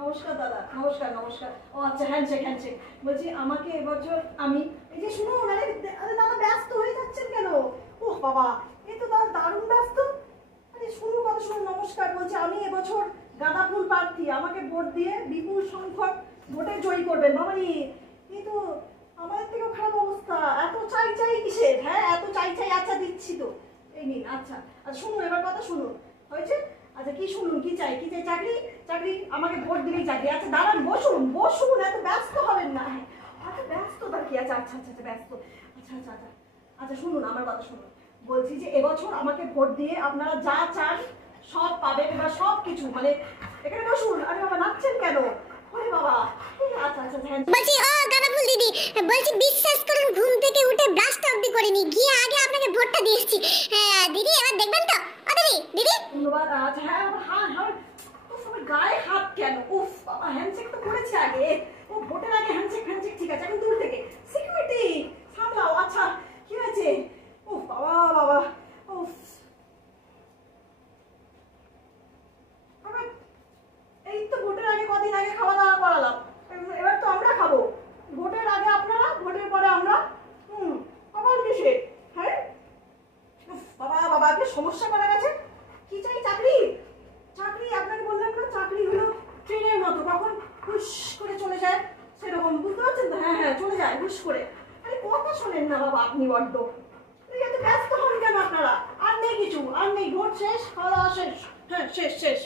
নমস্কার দাদা, নমস্কার নমস্কার। ও আচ্ছা, হ্যান্ডশেক হ্যান্ডশেক। বলছি আমাকে এবছর আমি এই যে শুনুন, আরে আরে দাদা ব্যস্ত হয়ে যাচ্ছেন কেন? ওহ বাবা, এই তো দাদা দারুণ ব্যস্ত। আরে শুনুন কথা শুনুন। নমস্কার, বলছি আমি এবছর গাঁদা ফুল প্রার্থী, আমাকে ভোট দিয়ে বিপুল সংখ্যক ভোটে জয়ী করবেন। বাবারি, এই তো আমাদের থেকেও খারাপ অবস্থা। এত চাই চাই কিসের? হ্যাঁ এত চাই চাই, আচ্ছা দিচ্ছি তো, এই নিন। আচ্ছা আচ্ছা শুনুন, এবার কথা শুনুন। হয়েছে? আচ্ছা কি শুনুন, কি চাই কি চাই? চাকরি, চাকরি, আমাকে ভোট দিলেই চাকরি। আচ্ছা দাঁড়ান, বসুন বসুন, এত ব্যস্ত হবেন না। হ্যাঁ আচ্ছা ব্যস্ততা কি? আচ্ছা আচ্ছা আচ্ছা ব্যস্ত। আচ্ছা আচ্ছা আচ্ছা আচ্ছা শুনুন, আমার কথা শুনুন। বলছি যে এবছর আমাকে ভোট দিয়ে আপনারা যা চান সব পাবেন, বা সব কিছু, মানে এখানে বসুন। আরে বাবা নাচছেন কেন? ওরে বাবা, আচ্ছা আচ্ছা হ্যাঁ। বলছি ও গাঁদা ফুল দিদি, বলছি বিশ্বাস করুন ঘুম থেকে উঠে ব্রাশটা অবধি করিনি, গিয়ে আগে আপনাকে ভোটটা দিয়েছি। হ্যাঁ দিদি, এবার দেখবেন তো? ও দিদি দিদি ধন্যবাদ। আচ্ছা হ্যাঁ হ্যাঁ হ্যাঁ। সবাই গায়ে হাত কেন? উফ বাবা, হ্যান্ডশেক তো করেছে আগে। ও ভোটের আগে হ্যান্ডশেক হ্যান্ডশেক ঠিক আছে, এখন দূর থেকে সিকিউরিটি সামলাও। আচ্ছা কি হয়েছে? উফ বাবা বাবা, উফ বাবা, এই তো ভোটের আগে কদিন আগে খাওয়া দাওয়া করালাম, এবার তো আমরা খাবো। ভোটের আগে আপনারা, ভোটের পরে আমরা। আবার কিসে? হ্যাঁ উফ বাবা বাবা, কি সমস্যা করা গেছে? কি চাই? চাকরি, চাকরি। আপনাকে বললাম না, চাকরি হলো ট্রেনের মতো, কখন হুশ করে চলে যায় সেরকম, বুঝতে পারছেন তো? হ্যাঁ হ্যাঁ চলে যায় হুশ করে। আরে কথা শোনেন না বাবা আপনি বড্ড, এত ব্যস্ত হন কেন আপনারা? আর নেই কিছু, আর নেই, ভোট শেষ, খাওয়া দাওয়া শেষ, হ্যাঁ শেষ শেষ।